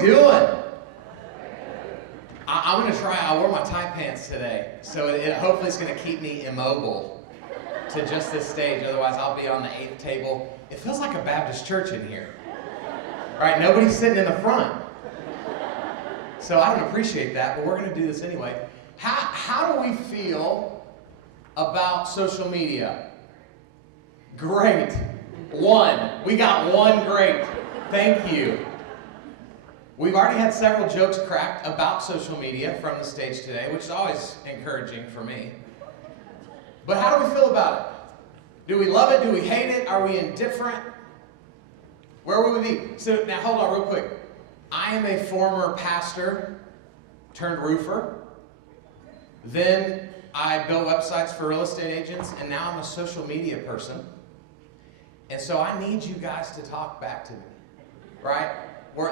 we doing? I'm going to try. I wore my tight pants today, so hopefully it's going to keep me immobile to just this stage. Otherwise, I'll be on the 8th table. It feels like a Baptist church in here. All right, nobody's sitting in the front. So I don't appreciate that, but we're going to do this anyway. How do we feel about social media? Great. One. We got one great. Thank you. We've already had several jokes cracked about social media from the stage today, which is always encouraging for me. But how do we feel about it? Do we love it? Do we hate it? Are we indifferent? Where would we be? So now hold on real quick. I am a former pastor turned roofer. Then I built websites for real estate agents, and now I'm a social media person. And so I need you guys to talk back to me, right?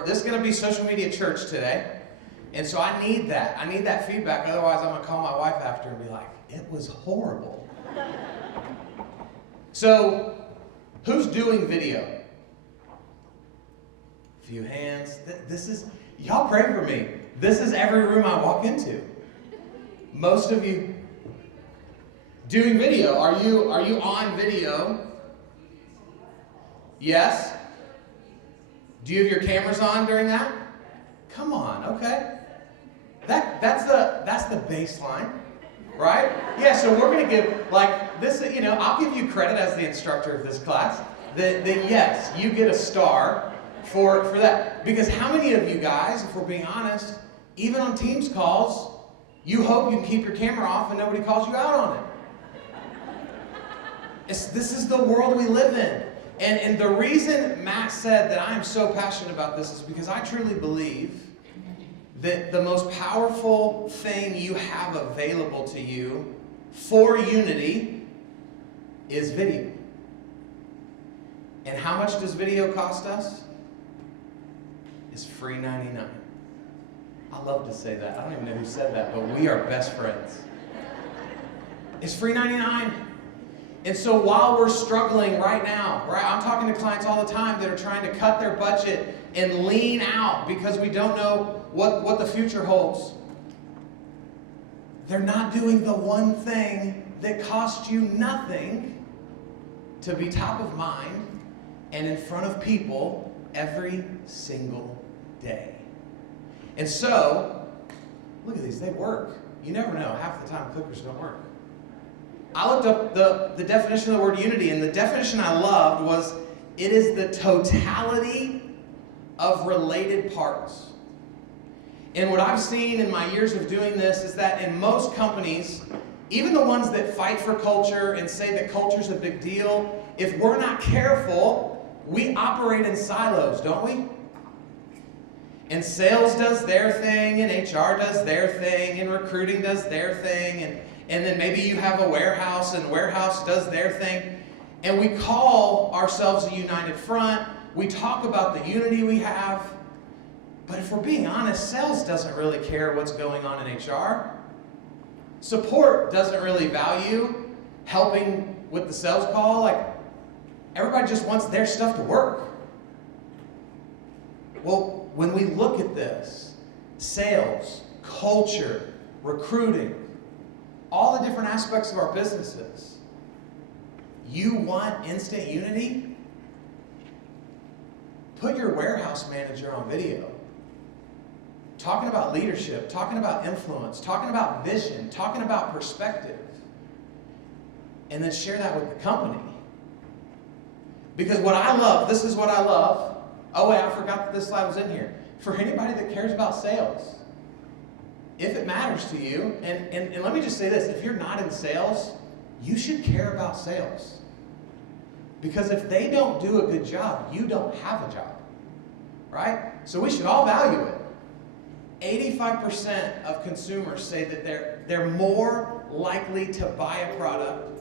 This is going to be social media church today. And so I need that. I need that feedback. Otherwise, I'm going to call my wife after and be like, it was horrible. So, who's doing video? Few hands. Y'all pray for me. This is every room I walk into. Most of you doing video. Are you on video? Yes? Do you have your cameras on during that? Come on, okay. That's the baseline, right? Yeah, so we're gonna give, like, this, I'll give you credit as the instructor of this class, that yes, you get a star for that. Because how many of you guys, if we're being honest, even on Teams calls, you hope you can keep your camera off and nobody calls you out on it? This is the world we live in. And the reason Matt said that I'm so passionate about this is because I truly believe that the most powerful thing you have available to you for unity is video. And how much does video cost us? It's free 99. I love to say that. I don't even know who said that, but we are best friends. It's free 99. And so while we're struggling right now, right, I'm talking to clients all the time that are trying to cut their budget and lean out because we don't know what the future holds. They're not doing the one thing that costs you nothing to be top of mind and in front of people every single day. And so, look at these, they work. You never know, half the time clickers don't work. I looked up the definition of the word unity, and the definition I loved was, it is the totality of related parts. And what I've seen in my years of doing this is that in most companies, even the ones that fight for culture and say that culture's a big deal, if we're not careful, we operate in silos, don't we? And sales does their thing, and HR does their thing, and recruiting does their thing, and then maybe you have a warehouse, and warehouse does their thing. And we call ourselves a united front. We talk about the unity we have. But if we're being honest, sales doesn't really care what's going on in HR. Support doesn't really value helping with the sales call. Like, everybody just wants their stuff to work. Well, when we look at this, sales, culture, recruiting, all the different aspects of our businesses, you want instant unity? Put your warehouse manager on video. Talking about leadership, talking about influence, talking about vision, talking about perspective. And then share that with the company. Because what I love, this is what I love. Oh wait, I forgot that this slide was in here. For anybody that cares about sales, if it matters to you, and let me just say this, if you're not in sales, you should care about sales. Because if they don't do a good job, you don't have a job, right? So we should all value it. 85% of consumers say that they're more likely to buy a product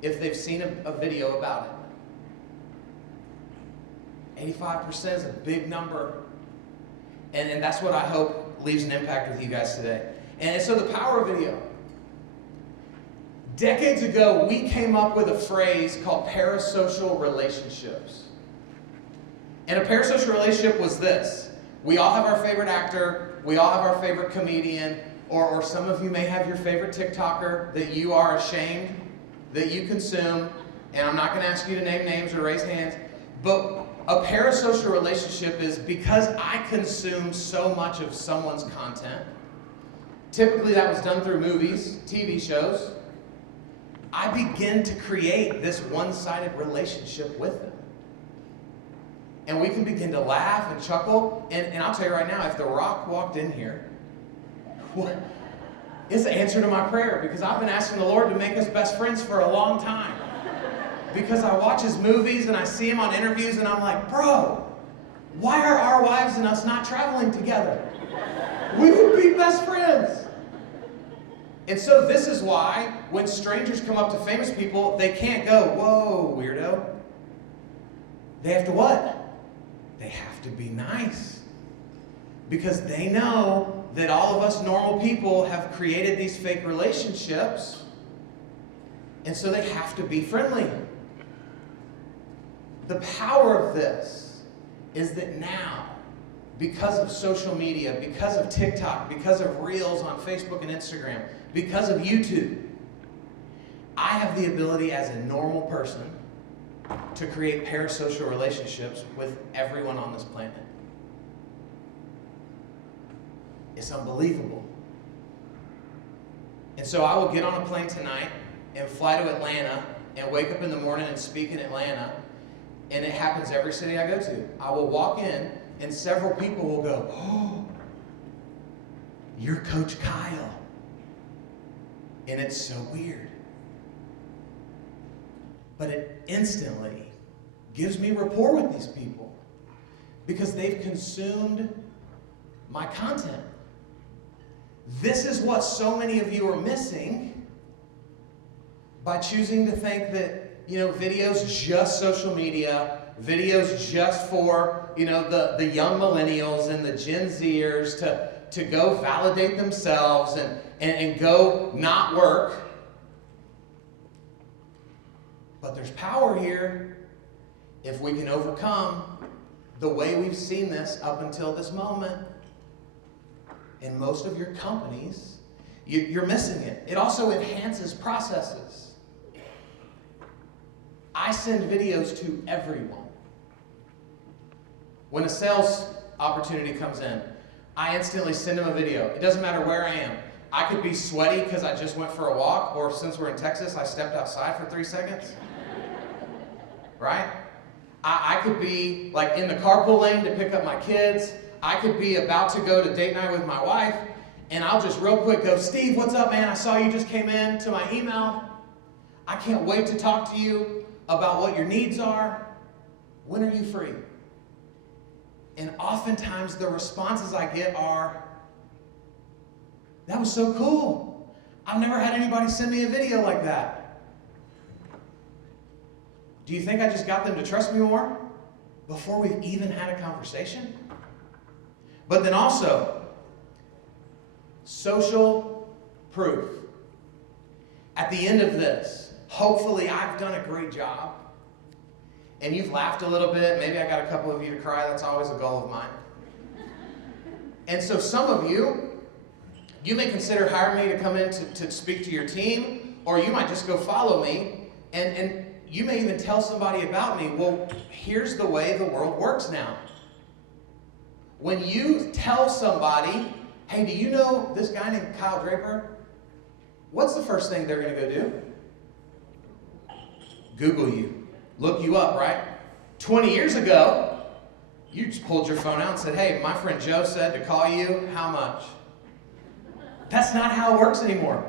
if they've seen a video about it. 85% is a big number. And that's what I hope leaves an impact with you guys today. And so the power of video. Decades ago, we came up with a phrase called parasocial relationships. And a parasocial relationship was this. We all have our favorite actor. We all have our favorite comedian. Or some of you may have your favorite TikToker that you are ashamed that you consume. And I'm not going to ask you to name names or raise hands. But a parasocial relationship is because I consume so much of someone's content. Typically that was done through movies, TV shows. I begin to create this one-sided relationship with them. And we can begin to laugh and chuckle. And I'll tell you right now, if The Rock walked in here, it's the answer to my prayer, because I've been asking the Lord to make us best friends for a long time. Because I watch his movies and I see him on interviews and I'm like, bro, why are our wives and us not traveling together? We would be best friends. And so this is why when strangers come up to famous people, they can't go, whoa, weirdo. They have to what? They have to be nice. Because they know that all of us normal people have created these fake relationships, and so they have to be friendly. The power of this is that now, because of social media, because of TikTok, because of Reels on Facebook and Instagram, because of YouTube, I have the ability as a normal person to create parasocial relationships with everyone on this planet. It's unbelievable. And so I will get on a plane tonight and fly to Atlanta and wake up in the morning and speak in Atlanta. And it happens every city I go to. I will walk in and several people will go, oh, you're Coach Kyle. And it's so weird. But it instantly gives me rapport with these people because they've consumed my content. This is what so many of you are missing by choosing to think that, videos just social media, videos just for, the young millennials and the Gen Zers to go validate themselves and go not work. But there's power here if we can overcome the way we've seen this up until this moment. In most of your companies, you're missing it. It also enhances processes. I send videos to everyone. When a sales opportunity comes in, I instantly send them a video. It doesn't matter where I am. I could be sweaty because I just went for a walk, or since we're in Texas, I stepped outside for 3 seconds. Right? I could be like in the carpool lane to pick up my kids. I could be about to go to date night with my wife, and I'll just real quick go, Steve, what's up, man? I saw you just came in to my email. I can't wait to talk to you about what your needs are. When are you free? And oftentimes the responses I get are, that was so cool. I've never had anybody send me a video like that. Do you think I just got them to trust me more before we've even had a conversation? But then also, social proof. At the end of this, hopefully I've done a great job. And you've laughed a little bit. Maybe I got a couple of you to cry. That's always a goal of mine. And so some of you may consider hiring me to come in to speak to your team, or you might just go follow me, and you may even tell somebody about me. Well, here's the way the world works now. When you tell somebody, hey, do you know this guy named Kyle Draper? What's the first thing they're going to go do? Google you. Look you up, right? 20 years ago, you just pulled your phone out and said, hey, my friend Joe said to call you, how much? That's not how it works anymore.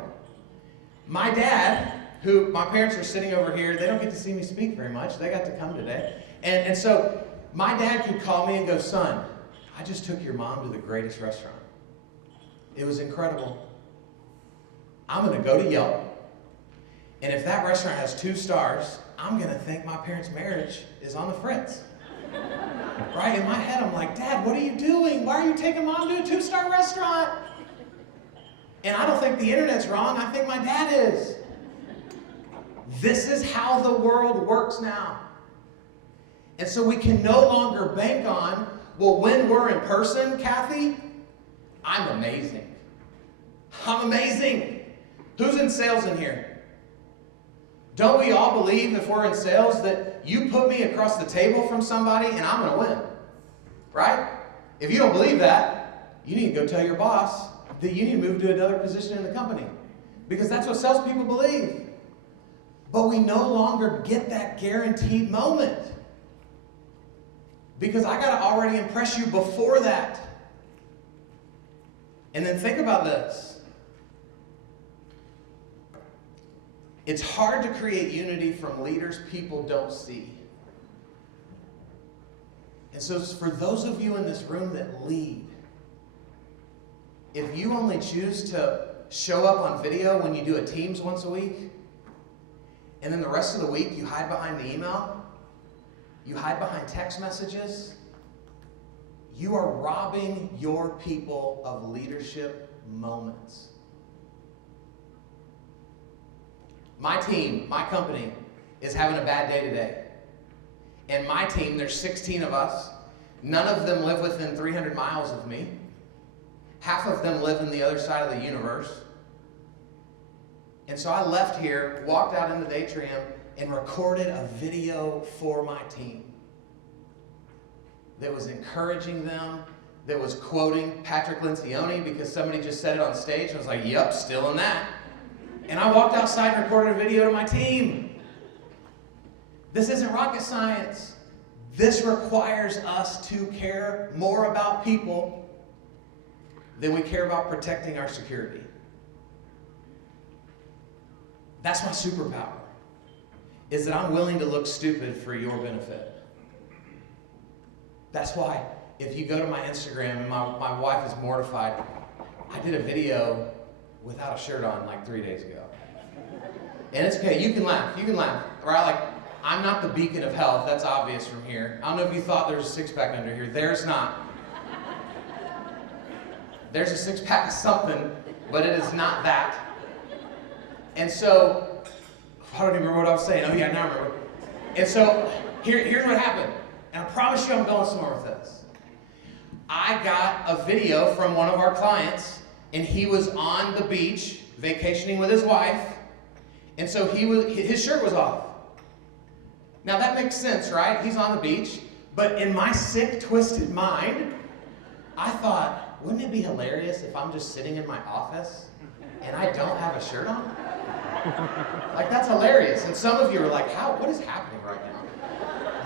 My dad, who my parents are sitting over here, they don't get to see me speak very much. They got to come today. And so my dad could call me and go, son, I just took your mom to the greatest restaurant. It was incredible. I'm going to go to Yelp, and if that restaurant has 2 stars, I'm going to think my parents' marriage is on the fritz. Right? In my head, I'm like, Dad, what are you doing? Why are you taking mom to a 2-star restaurant? And I don't think the internet's wrong. I think my dad is. This is how the world works now. And so we can no longer bank on Well, when we're in person, Kathy, I'm amazing. I'm amazing. Who's in sales in here? Don't we all believe if we're in sales that you put me across the table from somebody and I'm going to win? Right? If you don't believe that, you need to go tell your boss that you need to move to another position in the company. Because that's what salespeople believe. But we no longer get that guaranteed moment. Because I got to already impress you before that. And then think about this. It's hard to create unity from leaders people don't see. And so for those of you in this room that lead, if you only choose to show up on video when you do a Teams once a week, and then the rest of the week you hide behind the email, you hide behind text messages, you are robbing your people of leadership moments. My team, my company, is having a bad day today. And my team, there's 16 of us. None of them live within 300 miles of me. Half of them live in the other side of the universe. And so I left here, walked out into the atrium, and recorded a video for my team that was encouraging them, that was quoting Patrick Lencioni because somebody just said it on stage. I was like, yep, still in that. And I walked outside and recorded a video to my team. This isn't rocket science. This requires us to care more about people than we care about protecting our security. That's my superpower, is that I'm willing to look stupid for your benefit. That's why if you go to my Instagram, and my wife is mortified, I did a video without a shirt on like 3 days ago. And it's okay, you can laugh, right? Like, I'm not the beacon of health, that's obvious from here. I don't know if you thought there was a six-pack under here, there's not. There's a six-pack of something, but it is not that. And so, I don't even remember what I was saying. Oh yeah, now I remember. And so, here's what happened. And I promise you I'm going somewhere with this. I got a video from one of our clients, and he was on the beach vacationing with his wife, and so his shirt was off. Now that makes sense, right? He's on the beach, but in my sick, twisted mind, I thought, wouldn't it be hilarious if I'm just sitting in my office and I don't have a shirt on? Like, that's hilarious. And some of you are like, what is happening right now?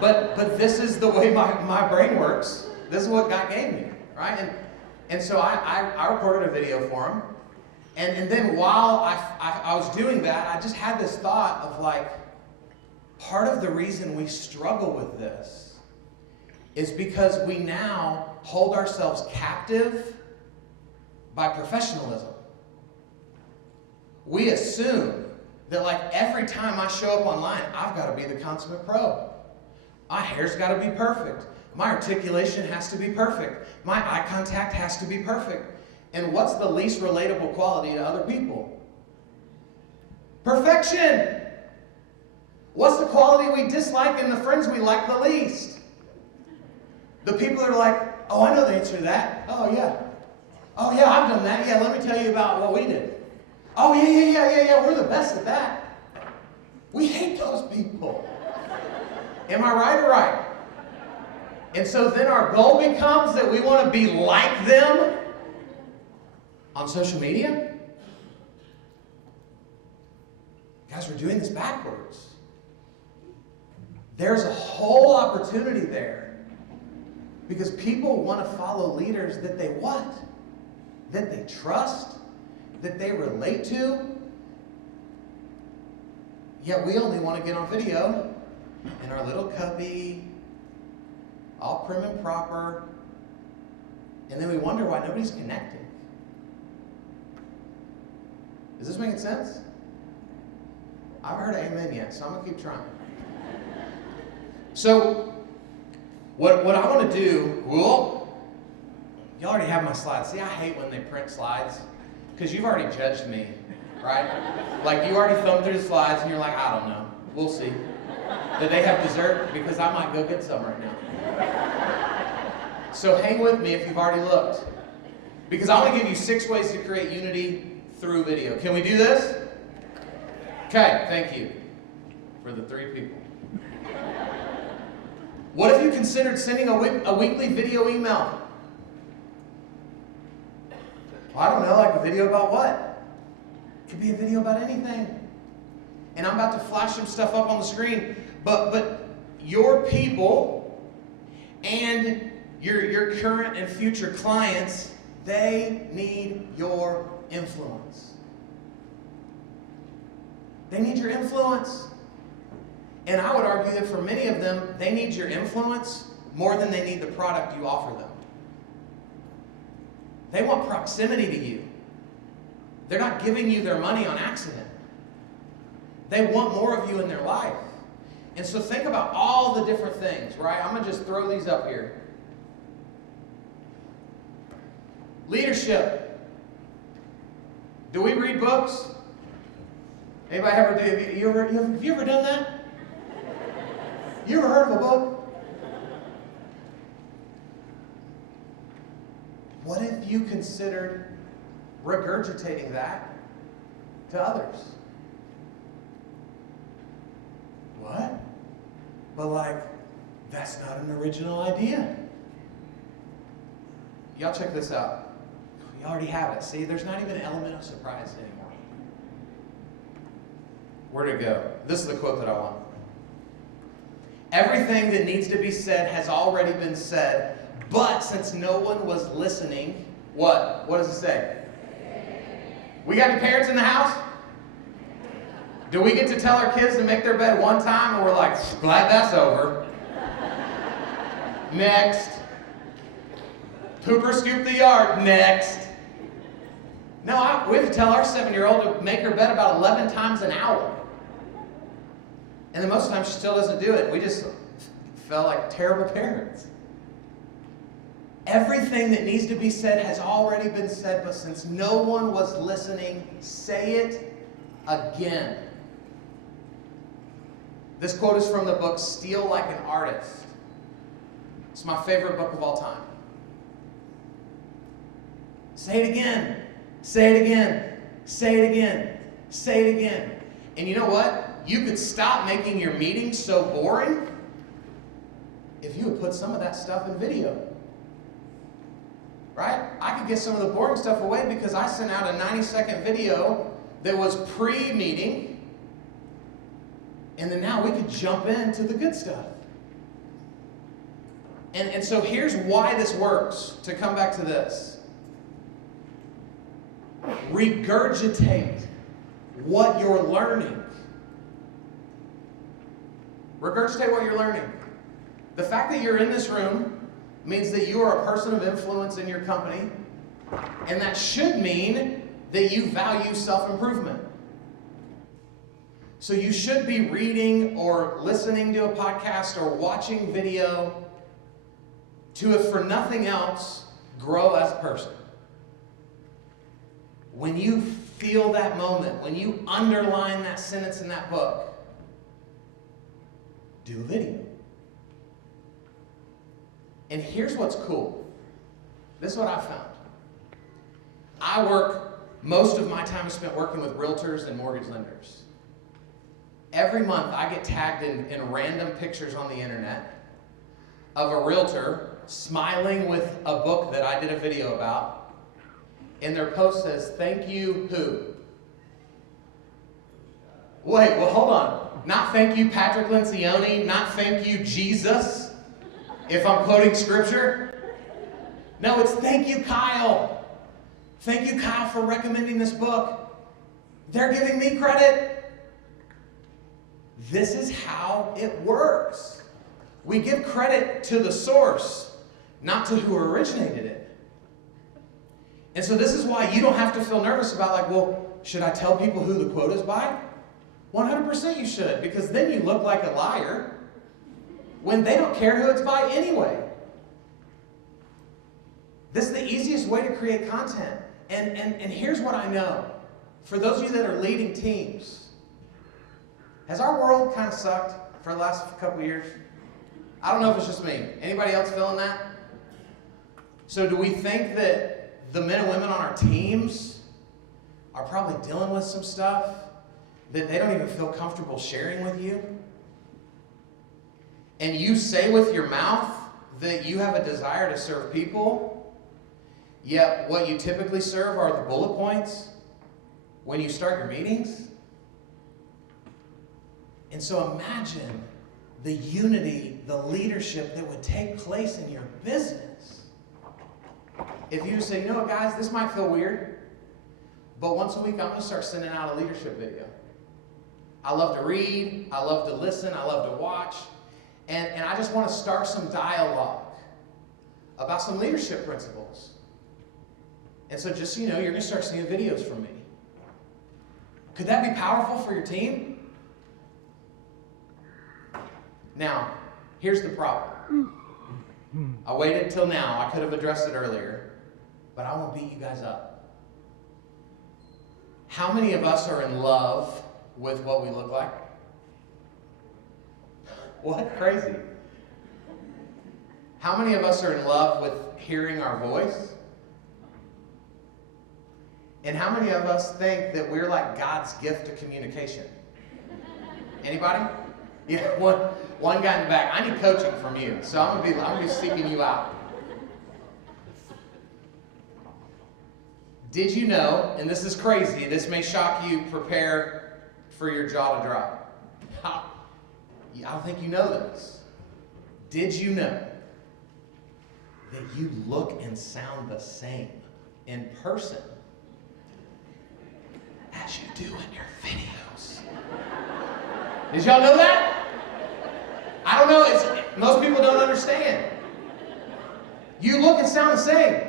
But this is the way my brain works. This is what God gave me, right? And so I recorded a video for him. And then while I was doing that, I just had this thought of like, part of the reason we struggle with this is because we now hold ourselves captive by professionalism. We assume that like every time I show up online, I've got to be the consummate pro. My hair's got to be perfect. My articulation has to be perfect. My eye contact has to be perfect. And what's the least relatable quality to other people? Perfection. What's the quality we dislike and the friends we like the least? The people that are like, oh, I know the answer to that. Oh, yeah. Oh, yeah, I've done that. Yeah, let me tell you about what we did. Oh, yeah, we're the best at that. We hate those people. Am I right or right? And so then our goal becomes that we want to be like them on social media? Guys, we're doing this backwards. There's a whole opportunity there because people want to follow leaders that they what? That they trust, that they relate to. Yet we only want to get on video in our little cubby, all prim and proper, and then we wonder why nobody's connecting. Is this making sense? I haven't heard an amen yet, so I'm going to keep trying. So, what I want to do, y'all already have my slides. See, I hate when they print slides, because you've already judged me, right? Like, you already thumbed through the slides, and you're like, I don't know. We'll see. Do they have dessert? Because I might go get some right now. So hang with me if you've already looked. Because I want to give you 6 ways to create unity through video. Can we do this? Okay, thank you for the 3 people. What if you considered sending a weekly video email? Well, I don't know, like a video about what? It could be a video about anything. And I'm about to flash some stuff up on the screen. But your people and your current and future clients, they need your influence. They need your influence. And I would argue that for many of them, they need your influence more than they need the product you offer them. They want proximity to you. They're not giving you their money on accident. They want more of you in their life. And so think about all the different things, right? I'm going to just throw these up here. Leadership. Do we read books? Anybody ever do? Have you ever done that? You ever heard of a book? What if you considered regurgitating that to others? What? But like, that's not an original idea. Y'all check this out. You already have it. See, there's not even an element of surprise anymore. Where'd it go? This is the quote that I want. Everything that needs to be said has already been said, but since no one was listening, what? What does it say? We got any parents in the house? Do we get to tell our kids to make their bed one time and we're like, glad that's over? Next. Pooper scoop the yard. Next. No, we have to tell our 7-year-old to make her bed about 11 times an hour. And then most of the time she still doesn't do it. We just felt like terrible parents. Everything that needs to be said has already been said, but since no one was listening, say it again. This quote is from the book Steal Like an Artist. It's my favorite book of all time. Say it again. Say it again. Say it again. Say it again. And you know what? You could stop making your meetings so boring if you would put some of that stuff in video. Right? I could get some of the boring stuff away because I sent out a 90-second video that was pre-meeting, and then now we could jump into the good stuff. And so here's why this works, to come back to this. Regurgitate what you're learning. Regurgitate what you're learning. The fact that you're in this room means that you are a person of influence in your company, and that should mean that you value self-improvement. So you should be reading or listening to a podcast or watching video to, if for nothing else, grow as a person. When you feel that moment, when you underline that sentence in that book, do a video. And here's what's cool. This is what I found. Most of my time is spent working with realtors and mortgage lenders. Every month I get tagged in random pictures on the internet of a realtor smiling with a book that I did a video about. And their post says, thank you who? Wait, well hold on. Not thank you Patrick Lencioni, not thank you Jesus, if I'm quoting scripture. No, it's thank you Kyle. Thank you Kyle for recommending this book. They're giving me credit. This is how it works. We give credit to the source, not to who originated it. And so this is why you don't have to feel nervous about like, well, should I tell people who the quote is by? 100% you should, because then you look like a liar when they don't care who it's by anyway. This is the easiest way to create content. And here's what I know. For those of you that are leading teams, has our world kind of sucked for the last couple of years? I don't know if it's just me. Anybody else feeling that? So do we think that the men and women on our teams are probably dealing with some stuff that they don't even feel comfortable sharing with you? And you say with your mouth that you have a desire to serve people, yet what you typically serve are the bullet points when you start your meetings? And so imagine the unity, the leadership that would take place in your business if you just say, you know what, guys, this might feel weird, but once a week I'm going to start sending out a leadership video. I love to read, I love to listen, I love to watch, and I just want to start some dialogue about some leadership principles. And so just so you know, you're going to start seeing videos from me. Could that be powerful for your team? Now, here's the problem. I waited until now. I could have addressed it earlier, but I won't beat you guys up. How many of us are in love with what we look like? What? Crazy. How many of us are in love with hearing our voice? And how many of us think that we're like God's gift to communication? Anybody? Yeah, one guy in the back. I need coaching from you, so I'm gonna be seeking you out. Did you know, and this is crazy, this may shock you, prepare for your jaw to drop. I don't think you know this. Did you know that you look and sound the same in person as you do in your videos? Did y'all know that? I don't know, most people don't understand. You look and sound the same.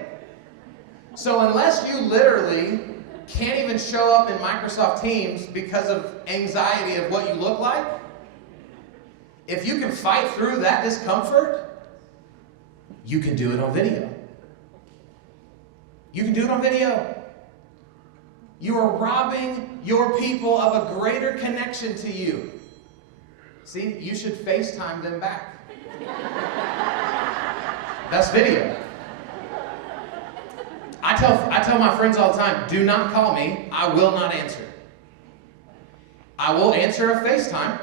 So unless you literally can't even show up in Microsoft Teams because of anxiety of what you look like, if you can fight through that discomfort, you can do it on video. You can do it on video. You are robbing your people of a greater connection to you. See, you should FaceTime them back. That's video. I tell my friends all the time, do not call me. I will not answer. I will answer a FaceTime,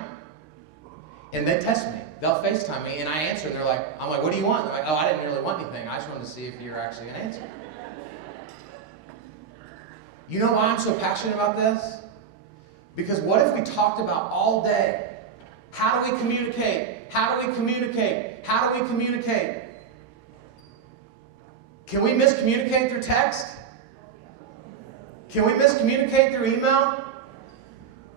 and they test me. They'll FaceTime me, and I answer, and I'm like, what do you want? They're like, oh, I didn't really want anything. I just wanted to see if you're actually going to answer. You know why I'm so passionate about this? Because what if we talked about all day, how do we communicate? How do we communicate? How do we communicate? Can we miscommunicate through text? Can we miscommunicate through email?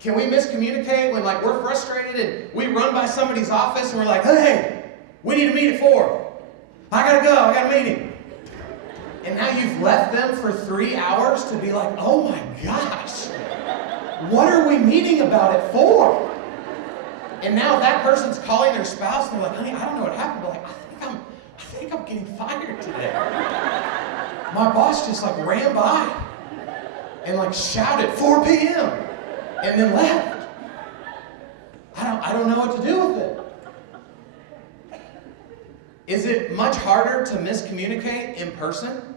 Can we miscommunicate when we're frustrated and we run by somebody's office and we're like, hey, we need to meet at 4. I gotta go, I got a meeting. And now you've left them for 3 hours to be like, oh my gosh, what are we meeting about at 4? And now that person's calling their spouse and they're like, honey, I don't know what happened, but I think I'm getting fired today. My boss just ran by and shouted 4 p.m. and then left. I don't know what to do with it. Is it much harder to miscommunicate in person?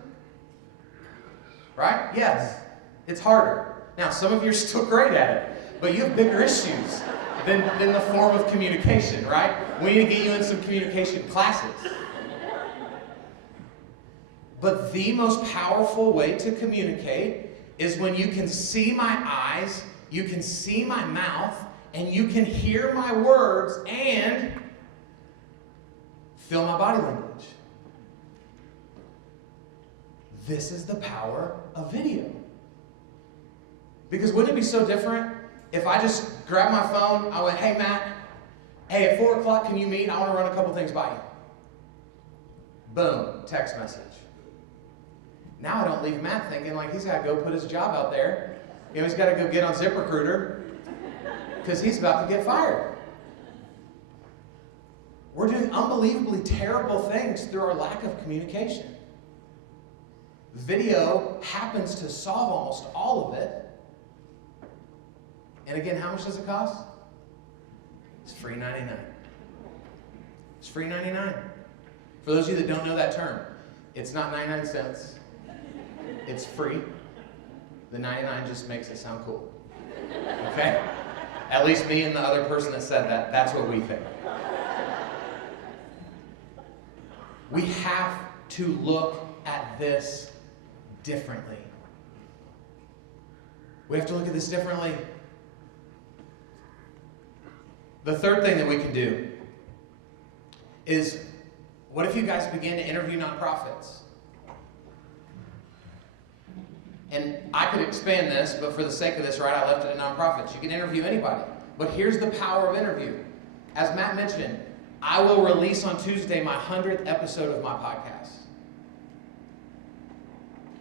Right? Yes. It's harder. Now, some of you are still great at it, but you have bigger issues than the form of communication, right? We need to get you in some communication classes. But the most powerful way to communicate is when you can see my eyes, you can see my mouth, and you can hear my words and feel my body language. This is the power of video. Because wouldn't it be so different if I just grabbed my phone, I went, hey Matt, hey, at 4 o'clock can you meet? I want to run a couple things by you. Boom, text message. Now I don't leave Matt thinking he's got to go put his job out there. He's got to go get on ZipRecruiter because he's about to get fired. We're doing unbelievably terrible things through our lack of communication. Video happens to solve almost all of it. And again, how much does it cost? It's free 99. It's free 99. For those of you that don't know that term, It's not 99 cents. It's free. The 99 just makes it sound cool. Okay? At least me and the other person that said that, that's what we think. We have to look at this differently. We have to look at this differently. The third thing that we can do is, what if you guys begin to interview nonprofits? And I could expand this, but for the sake of this, right, I left it at nonprofits. You can interview anybody. But here's the power of interview. As Matt mentioned, I will release on Tuesday my 100th episode of my podcast.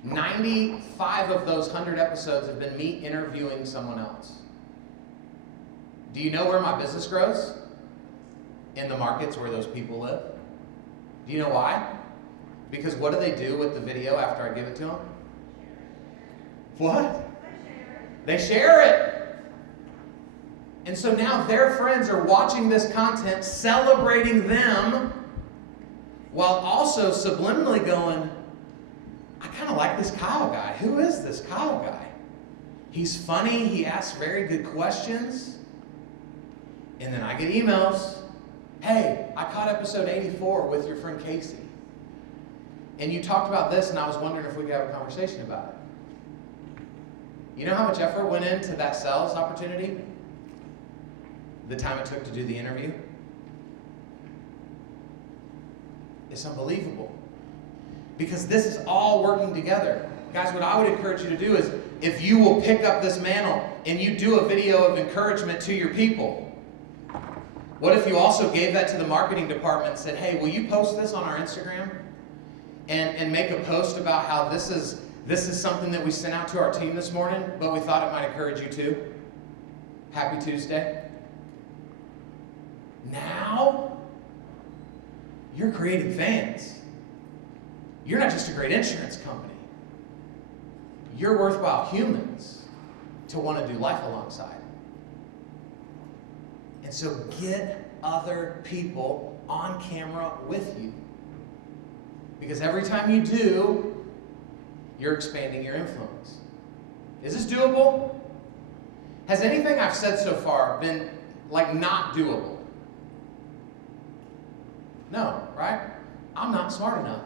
95 of those 100 episodes have been me interviewing someone else. Do you know where my business grows? In the markets where those people live. Do you know why? Because what do they do with the video after I give it to them? What? They share it. And so now their friends are watching this content, celebrating them, while also subliminally going, I kind of like this Kyle guy. Who is this Kyle guy? He's funny. He asks very good questions. And then I get emails. Hey, I caught episode 84 with your friend Casey. And you talked about this, and I was wondering if we could have a conversation about it. You know how much effort went into that sales opportunity? The time it took to do the interview? It's unbelievable. Because this is all working together. Guys, what I would encourage you to do is, if you will pick up this mantle and you do a video of encouragement to your people, what if you also gave that to the marketing department and said, hey, will you post this on our Instagram? And make a post about how this is something that we sent out to our team this morning, but we thought it might encourage you too. Happy Tuesday. Now, you're creating fans. You're not just a great insurance company. You're worthwhile humans to want to do life alongside. And so get other people on camera with you. Because every time you do, you're expanding your influence. Is this doable? Has anything I've said so far been like not doable? No, right? I'm not smart enough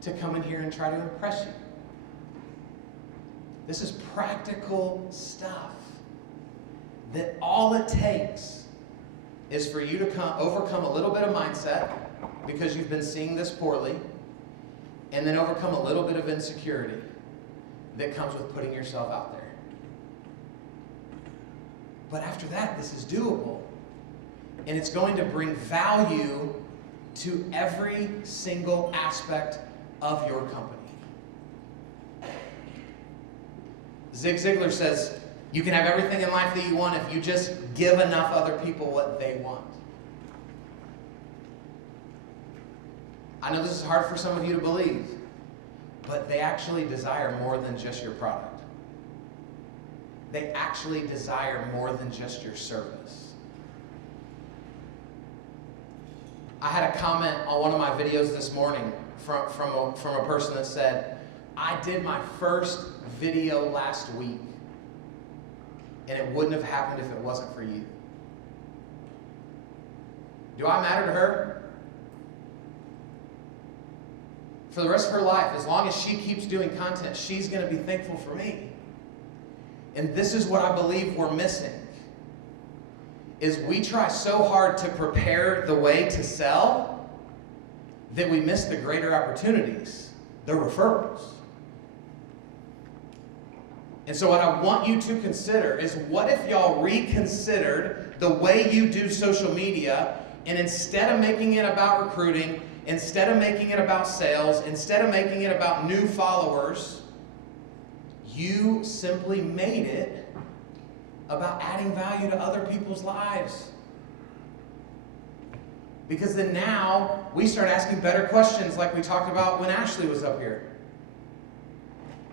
to come in here and try to impress you. This is practical stuff that all it takes is for you to overcome a little bit of mindset because you've been seeing this poorly, and then overcome a little bit of insecurity that comes with putting yourself out there. But after that, this is doable. And it's going to bring value to every single aspect of your company. Zig Ziglar says, you can have everything in life that you want if you just give enough other people what they want. I know this is hard for some of you to believe, but they actually desire more than just your product. They actually desire more than just your service. I had a comment on one of my videos this morning from a person that said, I did my first video last week, and it wouldn't have happened if it wasn't for you. Do I matter to her? For the rest of her life, as long as she keeps doing content, she's going to be thankful for me. And this is what I believe we're missing, is we try so hard to prepare the way to sell that we miss the greater opportunities, the referrals. And so what I want you to consider is, what if y'all reconsidered the way you do social media, and instead of making it about recruiting, instead of making it about sales, instead of making it about new followers, you simply made it about adding value to other people's lives. Because then now we start asking better questions, like we talked about when Ashley was up here.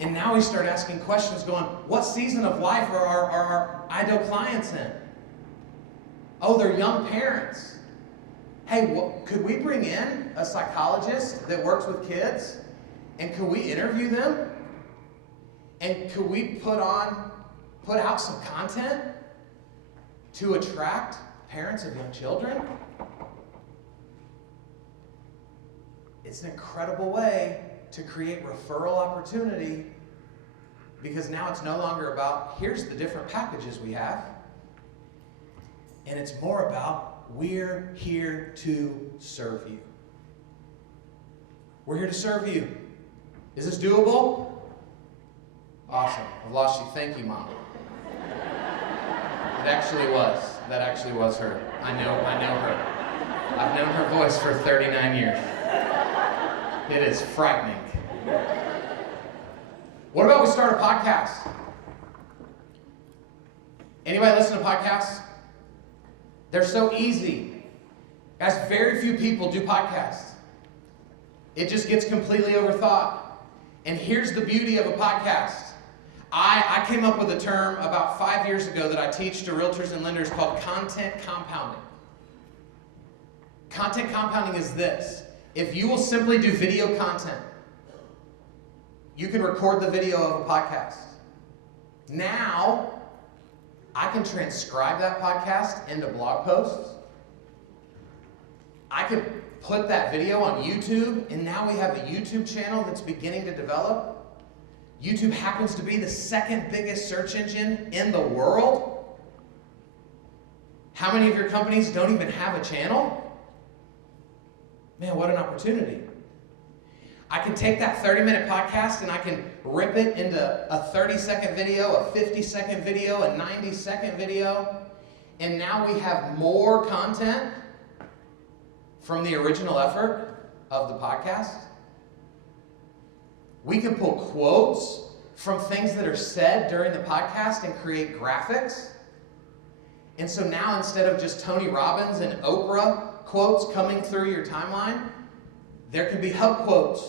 And now we start asking questions going, what season of life are our ideal clients in? Oh, they're young parents. hey, could we bring in a psychologist that works with kids? And could we interview them? And could we put out some content to attract parents of young children? It's an incredible way to create referral opportunity, because now it's no longer about, here's the different packages we have. And it's more about, we're here to serve you. We're here to serve you. Is this doable? Awesome. I've lost you. Thank you, Mom. It actually was. That actually was her. I know her. I've known her voice for 39 years. It is frightening. What about we start a podcast? Anybody listen to podcasts? They're so easy. Guys, very few people do podcasts. It just gets completely overthought. And here's the beauty of a podcast. I came up with a term about 5 years ago that I teach to realtors and lenders called content compounding. Content compounding is this. If you will simply do video content, you can record the video of a podcast. Now, I can transcribe that podcast into blog posts. I could put that video on YouTube, and now we have a YouTube channel that's beginning to develop. YouTube happens to be the second biggest search engine in the world. How many of your companies don't even have a channel? Man, what an opportunity. I can take that 30-minute podcast and I can rip it into a 30-second video, a 50-second video, a 90-second video. And now we have more content from the original effort of the podcast. We can pull quotes from things that are said during the podcast and create graphics. And so now, instead of just Tony Robbins and Oprah quotes coming through your timeline, there can be hub quotes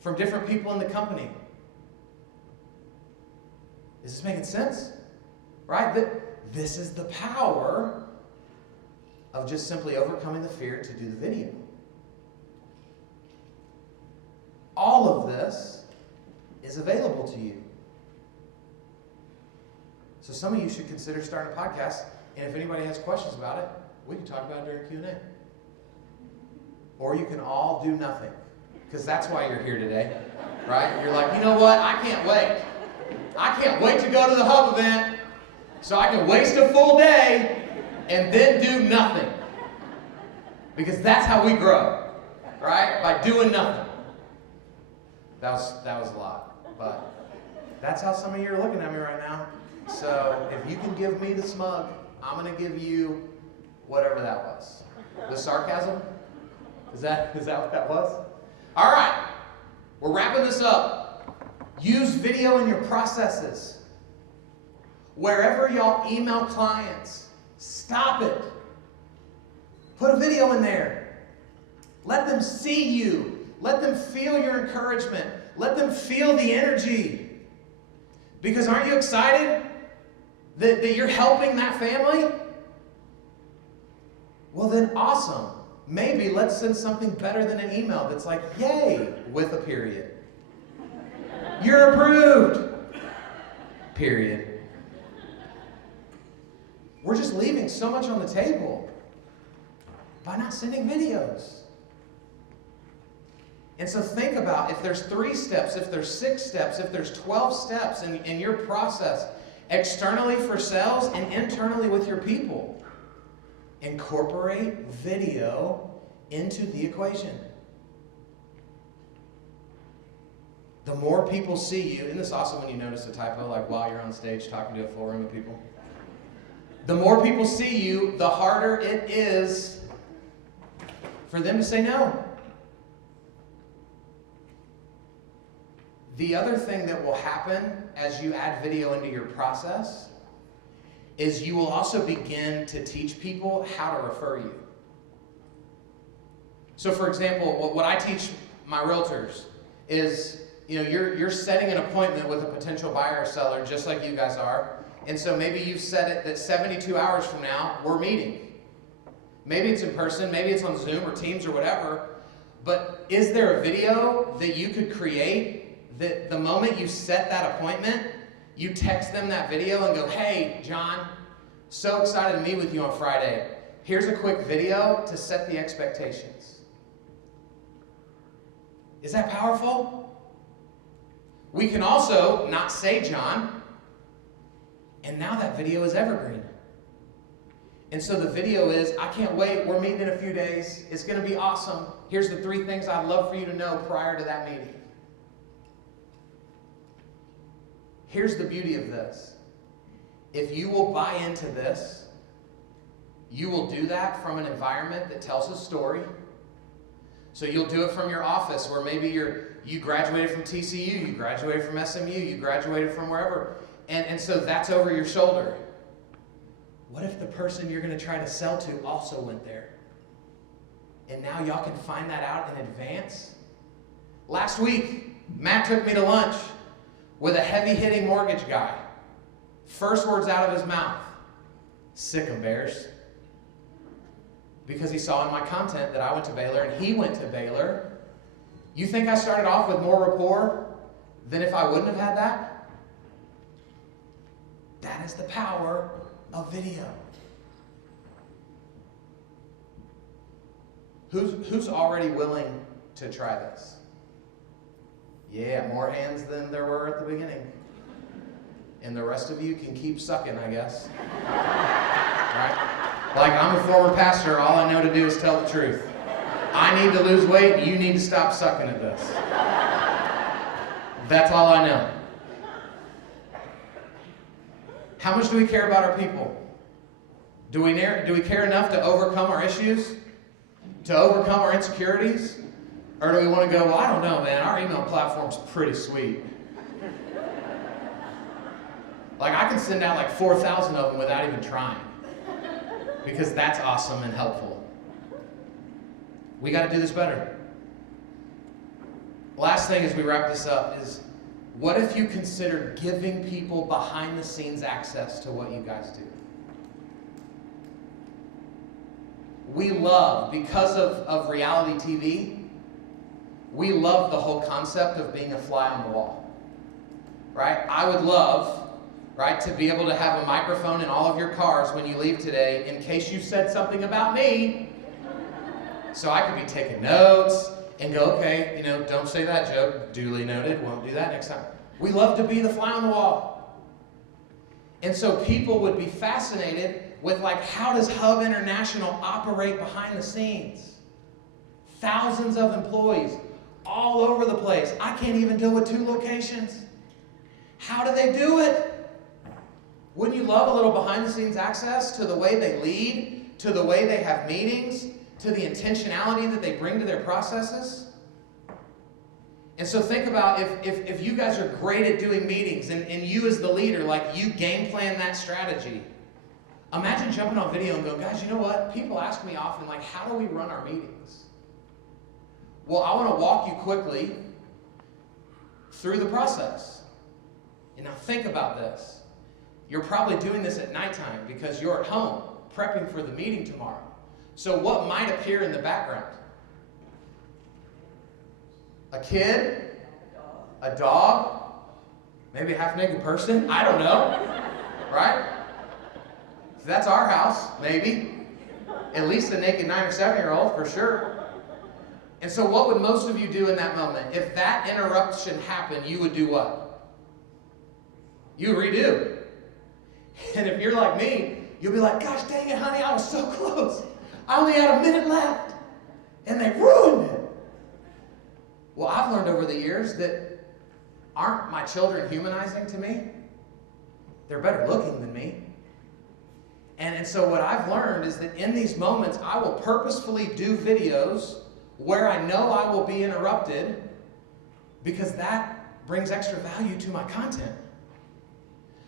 from different people in the company. Is this making sense? Right? This is the power of just simply overcoming the fear to do the video. All of this is available to you. So some of you should consider starting a podcast, and if anybody has questions about it, we can talk about it during Q&A. Or you can all do nothing, because that's why you're here today, right? You're like, you know what? I can't wait. I can't wait to go to the Hub event so I can waste a full day and then do nothing. Because that's how we grow, right? By doing nothing. That was a lot, but that's how some of you are looking at me right now. So if you can give me the smug, I'm going to give you whatever that was. The sarcasm? Is that what that was? All right, we're wrapping this up. Use video in your processes. Wherever y'all email clients, stop it. Put a video in there. Let them see you. Let them feel your encouragement. Let them feel the energy. Because aren't you excited that you're helping that family? Well then, awesome. Maybe let's send something better than an email that's like, yay, with a period. You're approved. Period. We're just leaving so much on the table by not sending videos. And so think about, if there's 3 steps, if there's 6 steps, if there's 12 steps in your process, externally for sales and internally with your people, incorporate video into the equation. The more people see you, isn't this awesome when you notice a typo, like while you're on stage talking to a full room of people? The more people see you, the harder it is for them to say no. The other thing that will happen as you add video into your process is you will also begin to teach people how to refer you. So for example, what I teach my realtors is, you're setting an appointment with a potential buyer or seller just like you guys are. And so maybe you've set it that 72 hours from now, we're meeting. Maybe it's in person, maybe it's on Zoom or Teams or whatever, but is there a video that you could create that the moment you set that appointment, you text them that video and go, hey, John, so excited to meet with you on Friday. Here's a quick video to set the expectations. Is that powerful? We can also not say John, and now that video is evergreen. And so the video is, I can't wait, we're meeting in a few days, it's going to be awesome. Here's the 3 things I'd love for you to know prior to that meeting. Here's the beauty of this. If you will buy into this, you will do that from an environment that tells a story. So you'll do it from your office where maybe you graduated from TCU, you graduated from SMU, you graduated from wherever. And so that's over your shoulder. What if the person you're going to try to sell to also went there? And now y'all can find that out in advance? Last week, Matt took me to lunch with a heavy-hitting mortgage guy. First words out of his mouth, sick 'em Bears. Because he saw in my content that I went to Baylor and he went to Baylor. You think I started off with more rapport than if I wouldn't have had that? That is the power of video. Who's already willing to try this? Yeah, more hands than there were at the beginning. And the rest of you can keep sucking, I guess. Right? Like, I'm a former pastor, all I know to do is tell the truth. I need to lose weight, you need to stop sucking at this. That's all I know. How much do we care about our people? Do we care enough to overcome our issues? To overcome our insecurities? Or do we want to go, well, I don't know, man, our email platform's pretty sweet. Like, I can send out like 4,000 of them without even trying. Because that's awesome and helpful. We got to do this better. Last thing as we wrap this up is, what if you considered giving people behind the scenes access to what you guys do? We love, because of reality TV, we love the whole concept of being a fly on the wall. Right? I would love, right, to be able to have a microphone in all of your cars when you leave today in case you said something about me. So I could be taking notes and go, okay, don't say that joke. Duly noted. Won't do that next time. We love to be the fly on the wall. And so people would be fascinated with, like, how does Hub International operate behind the scenes? Thousands of employees all over the place. I can't even deal with 2 locations. How do they do it? Wouldn't you love a little behind the scenes access to the way they lead, to the way they have meetings, to the intentionality that they bring to their processes? And so think about if you guys are great at doing meetings and you as the leader, like, you game plan that strategy. Imagine jumping on video and going, guys, you know what? People ask me often, like, how do we run our meetings? Well, I want to walk you quickly through the process. And now think about this. You're probably doing this at nighttime because you're at home prepping for the meeting tomorrow. So what might appear in the background? A kid? A dog? Maybe a half-naked person? I don't know. Right? If that's our house, maybe. At least a naked 9 or 7-year-old, for sure. And so what would most of you do in that moment? If that interruption happened, you would do what? You redo. And if you're like me, you'll be like, gosh dang it, honey, I was so close. I only had a minute left. And they ruined it. Well, I've learned over the years that aren't my children humanizing to me? They're better looking than me. And so what I've learned is that in these moments, I will purposefully do videos where I know I will be interrupted because that brings extra value to my content.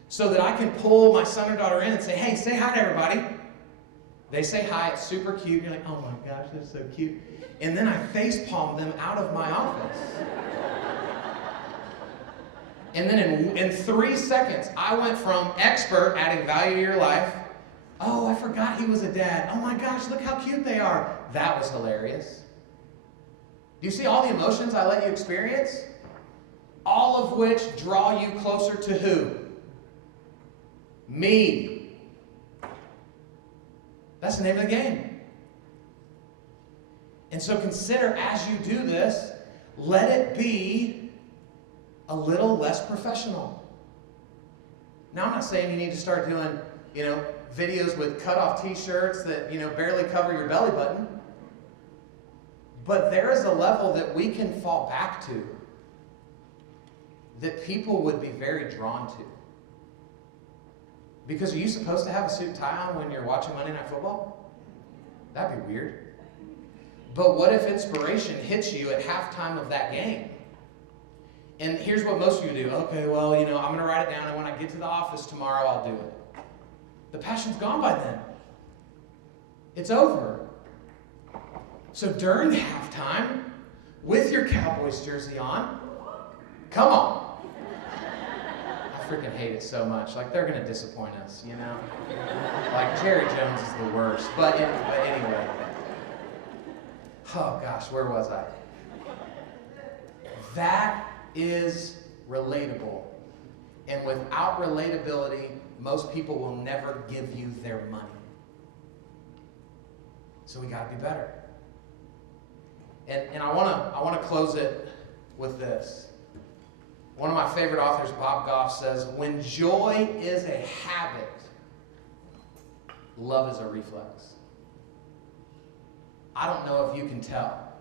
So that I can pull my son or daughter in and say, hey, say hi to everybody. They say hi, it's super cute. You're like, oh my gosh, that's so cute. And then I face palm them out of my office. And then in 3 seconds, I went from expert adding value to your life Oh, I forgot he was a dad. Oh my gosh, look how cute they are. That was hilarious. Do you see all the emotions I let you experience? All of which draw you closer to who? Me. That's the name of the game. And so consider, as you do this, let it be a little less professional. Now, I'm not saying you need to start doing, videos with cut-off t-shirts that, barely cover your belly button. But there is a level that we can fall back to that people would be very drawn to. Because are you supposed to have a suit and tie on when you're watching Monday Night Football? That'd be weird. But what if inspiration hits you at halftime of that game? And here's what most of you do. Okay, well, I'm going to write it down, and when I get to the office tomorrow, I'll do it. The passion's gone by then. It's over. So during halftime, with your Cowboys jersey on, come on. I freaking hate it so much. Like, they're going to disappoint us, Like, Jerry Jones is the worst. But anyway. Oh, gosh, where was I? That is relatable. And without relatability, most people will never give you their money. So we got to be better. And I want to close it with this. One of my favorite authors, Bob Goff, says, when joy is a habit, love is a reflex. I don't know if you can tell,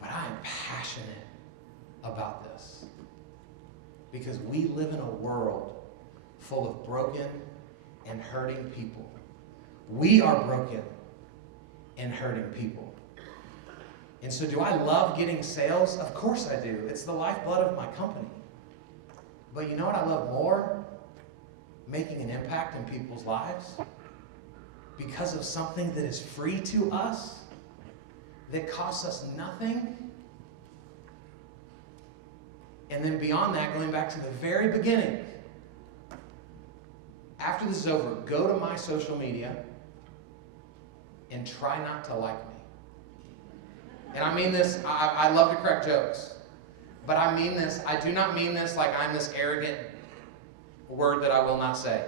but I am passionate about this. Because we live in a world full of broken and hurting people. We are broken and hurting people. And so do I love getting sales? Of course I do. It's the lifeblood of my company. But you know what I love more? Making an impact in people's lives. Because of something that is free to us, that costs us nothing. And then beyond that, going back to the very beginning, after this is over, go to my social media and try not to like me. And I mean this, I love to crack jokes, but I mean this, I do not mean this like I'm this arrogant word that I will not say.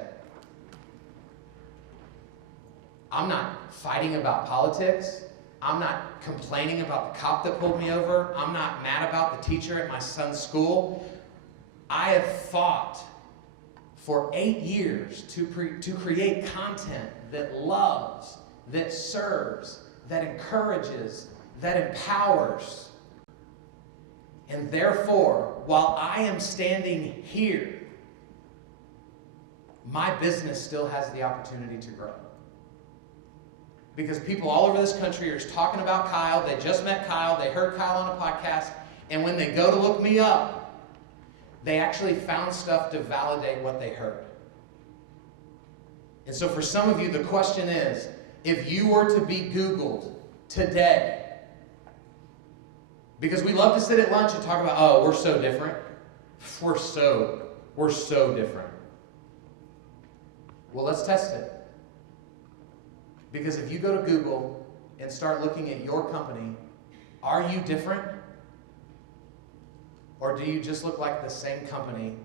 I'm not fighting about politics. I'm not complaining about the cop that pulled me over. I'm not mad about the teacher at my son's school. I have fought for 8 years to create content that loves, that serves, that encourages, that empowers. And therefore, while I am standing here, my business still has the opportunity to grow. Because people all over this country are talking about Kyle. They just met Kyle. They heard Kyle on a podcast. And when they go to look me up, they actually found stuff to validate what they heard. And so for some of you, the question is, if you were to be Googled today, because we love to sit at lunch and talk about, oh, we're so different. We're so different. Well, let's test it. Because if you go to Google and start looking at your company, are you different? Or do you just look like the same company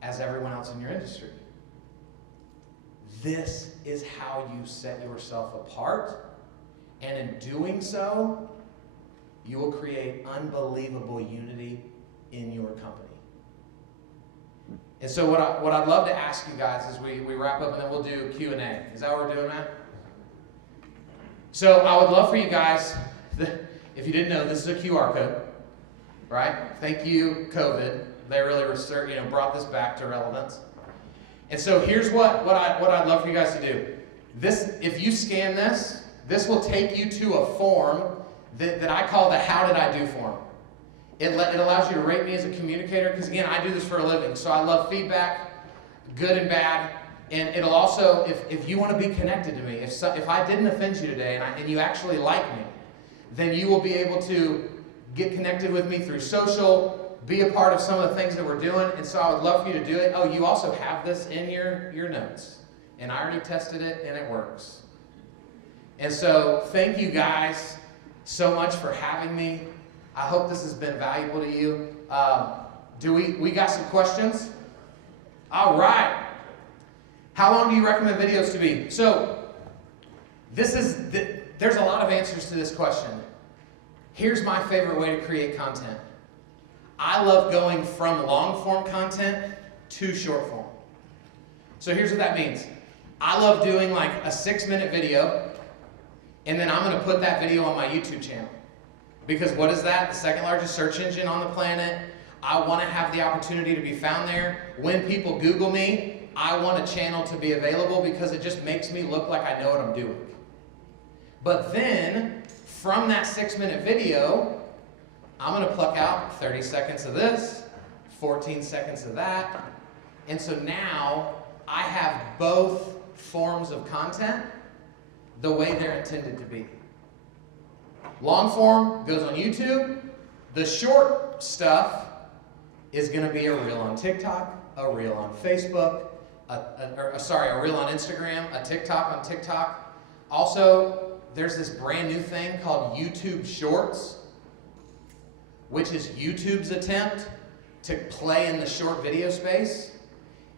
as everyone else in your industry? This is how you set yourself apart. And in doing so, you will create unbelievable unity in your company. And so what I'd love to ask you guys as we wrap up, and then we'll do Q&A. Is that what we're doing, Matt? So I would love for you guys, if you didn't know, this is a QR code, right? Thank you, COVID. They really brought this back to relevance. And so here's what I'd love for you guys to do. This, if you scan this, this will take you to a form that I call the How Did I Do form. It allows you to rate me as a communicator, because again, I do this for a living. So I love feedback, good and bad. And it'll also, if you want to be connected to me, if I didn't offend you today and you actually like me, then you will be able to get connected with me through social, be a part of some of the things that we're doing. And so I would love for you to do it. Oh, you also have this in your notes. and I already tested it, and it works. And so thank you guys so much for having me. I hope this has been valuable to you. We got some questions? All right. How long do you recommend videos to be? So there's a lot of answers to this question. Here's my favorite way to create content. I love going from long form content to short form. So here's what that means. I love doing like a 6-minute video, and then I'm going to put that video on my YouTube channel. Because what is that? The second largest search engine on the planet. I want to have the opportunity to be found there. When people Google me, I want a channel to be available because it just makes me look like I know what I'm doing. But then, from that 6-minute video, I'm going to pluck out 30 seconds of this, 14 seconds of that. And so now, I have both forms of content the way they're intended to be. Long form goes on YouTube. The short stuff is going to be a reel on TikTok, a reel on Facebook, a reel on Instagram, a TikTok on TikTok. Also, there's this brand new thing called YouTube Shorts, which is YouTube's attempt to play in the short video space.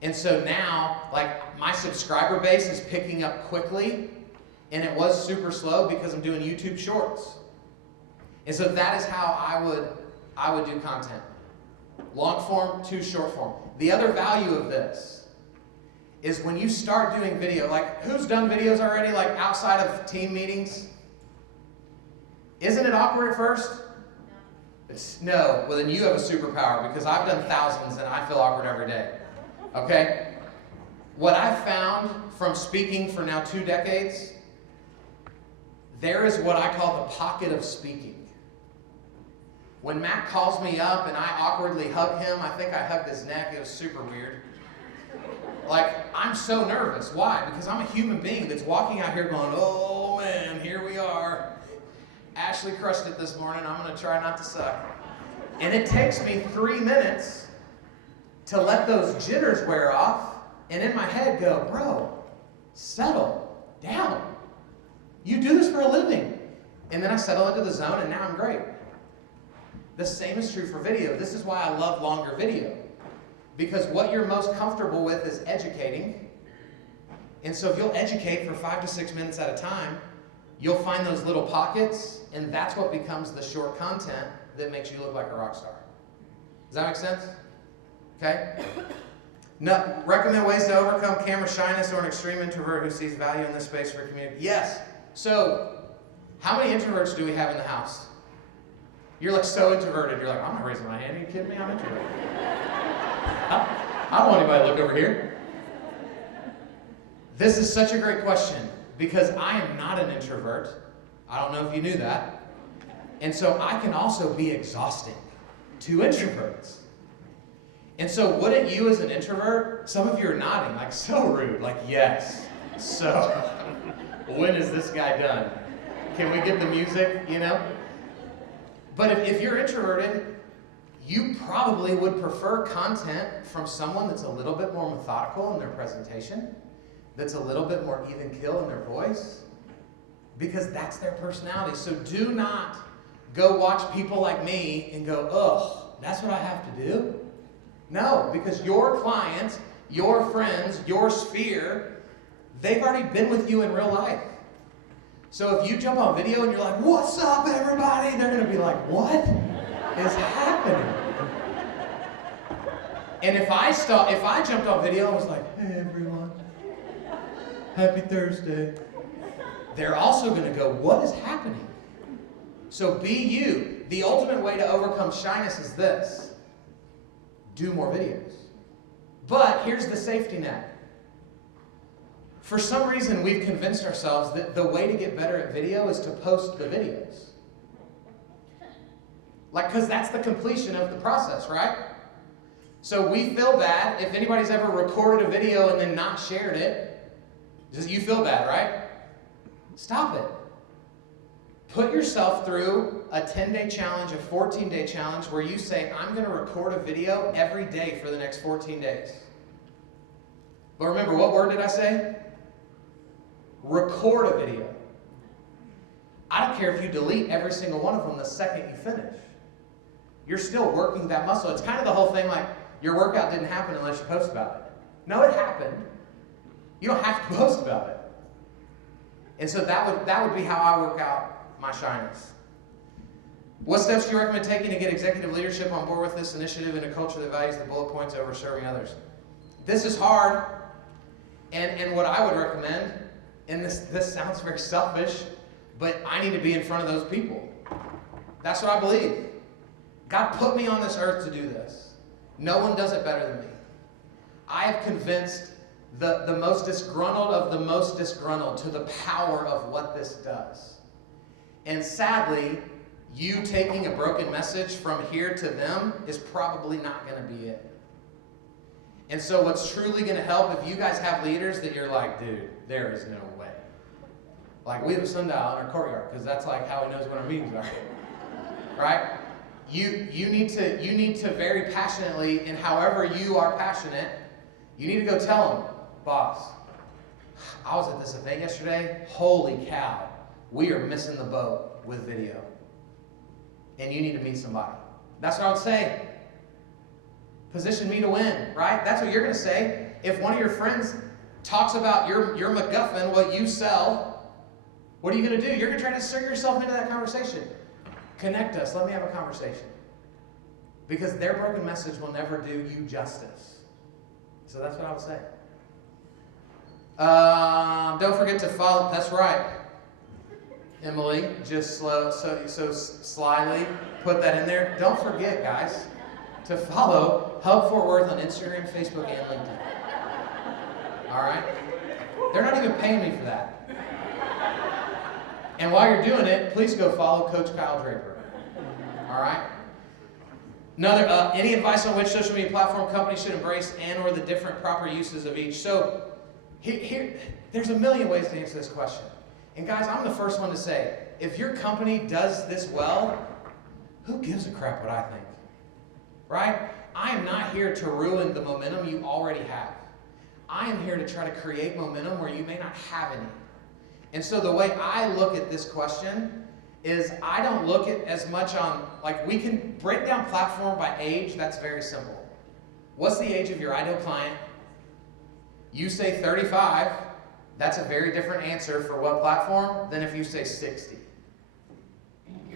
And so now, like, my subscriber base is picking up quickly, and it was super slow because I'm doing YouTube Shorts. And so that is how I would do content. Long form to short form. The other value of this is when you start doing video, like who's done videos already, like outside of team meetings? Isn't it awkward at first? No. Well, then you have a superpower because I've done thousands and I feel awkward every day. Okay? What I've found from speaking for now 2 decades, there is what I call the pocket of speaking. When Matt calls me up and I awkwardly hug him, I think I hugged his neck, it was super weird. Like, I'm so nervous. Why? Because I'm a human being that's walking out here going, oh man, here we are. Ashley crushed it this morning, I'm gonna try not to suck. And it takes me 3 minutes to let those jitters wear off and in my head go, bro, settle down. You do this for a living. And then I settle into the zone and now I'm great. The same is true for video. This is why I love longer video. Because what you're most comfortable with is educating. And so if you'll educate for 5 to 6 minutes at a time, you'll find those little pockets, and that's what becomes the short content that makes you look like a rock star. Does that make sense? Okay? No, recommend ways to overcome camera shyness or an extreme introvert who sees value in this space for community. Yes. So, how many introverts do we have in the house? You're like so introverted. You're like, I'm not raising my hand. Are you kidding me? I'm introverted. I don't want anybody to look over here. This is such a great question because I am not an introvert. I don't know if you knew that. And so I can also be exhausting to introverts. And so wouldn't you as an introvert, some of you are nodding like so rude, like yes. So when is this guy done? Can we get the music, you know? But if you're introverted, you probably would prefer content from someone that's a little bit more methodical in their presentation, that's a little bit more even keel in their voice, because that's their personality. So do not go watch people like me and go, ugh, that's what I have to do? No, because your client, your friends, your sphere, they've already been with you in real life. So if you jump on video and you're like, what's up, everybody? They're going to be like, what is happening? And if I jumped on video and was like, hey, everyone, happy Thursday, they're also going to go, what is happening? So be you. The ultimate way to overcome shyness is this. Do more videos. But here's the safety net. For some reason, we've convinced ourselves that the way to get better at video is to post the videos. Like, because that's the completion of the process, right? So we feel bad if anybody's ever recorded a video and then not shared it. You feel bad, right? Stop it. Put yourself through a 10-day challenge, a 14-day challenge where you say, I'm going to record a video every day for the next 14 days. But remember, what word did I say? record a video. I don't care if you delete every single one of them the second you finish. You're still working that muscle. It's kind of the whole thing like your workout didn't happen unless you post about it. No, it happened. You don't have to post about it. And so that would be how I work out my shyness. What steps do you recommend taking to get executive leadership on board with this initiative in a culture that values the bullet points over serving others? This is hard. And what I would recommend, and this sounds very selfish, but I need to be in front of those people. That's what I believe. God put me on this earth to do this. No one does it better than me. I have convinced the most disgruntled of the most disgruntled to the power of what this does. And sadly, you taking a broken message from here to them is probably not going to be it. And so what's truly going to help, if you guys have leaders that you're like, dude, there is no way. Like, we have a sundial in our courtyard because that's like how he knows when our meetings are. Right? You need to very passionately, and however you are passionate, you need to go tell them, boss, I was at this event yesterday. Holy cow, we are missing the boat with video. And you need to meet somebody. That's what I would say. Position me to win, right? That's what you're going to say. If one of your friends talks about your MacGuffin, what you sell, what are you going to do? You're going to try to insert yourself into that conversation. Connect us. Let me have a conversation. Because their broken message will never do you justice. So that's what I would say. Don't forget to follow. That's right. Emily, just so slyly put that in there. Don't forget, guys, to follow Help Fort Worth on Instagram, Facebook, and LinkedIn. All right? They're not even paying me for that. And while you're doing it, please go follow Coach Kyle Draper. All right? Another, any advice on which social media platform companies should embrace and/or the different proper uses of each? So here, there's a million ways to answer this question. And guys, I'm the first one to say, if your company does this well, who gives a crap what I think? Right? I am not here to ruin the momentum you already have. I am here to try to create momentum where you may not have any. And so the way I look at this question is I don't look at as much on, like, we can break down platform by age. That's very simple. What's the age of your ideal client? You say 35. That's a very different answer for what platform than if you say 60.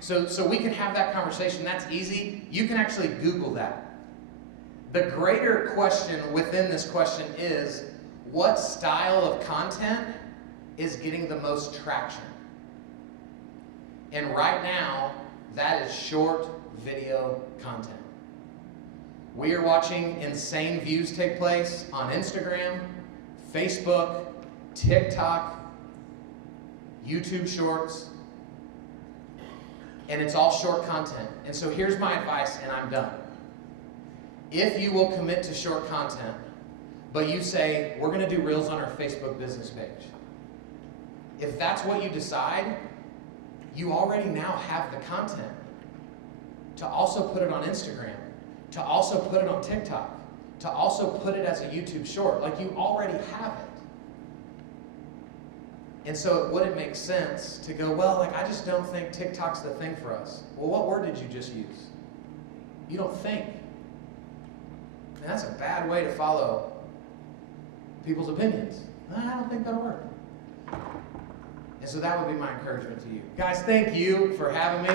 So we can have that conversation. That's easy. You can actually Google that. The greater question within this question is, what style of content is getting the most traction? And right now, that is short video content. We are watching insane views take place on Instagram, Facebook, TikTok, YouTube Shorts, and it's all short content. And so here's my advice, and I'm done. If you will commit to short content, but you say, we're going to do Reels on our Facebook business page. If that's what you decide, you already now have the content to also put it on Instagram, to also put it on TikTok, to also put it as a YouTube short. Like, you already have it. And so it wouldn't make sense to go, well, like, I just don't think TikTok's the thing for us. Well, what word did you just use? You don't think. And that's a bad way to follow people's opinions. I don't think that'll work. And so that would be my encouragement to you. Guys, thank you for having me.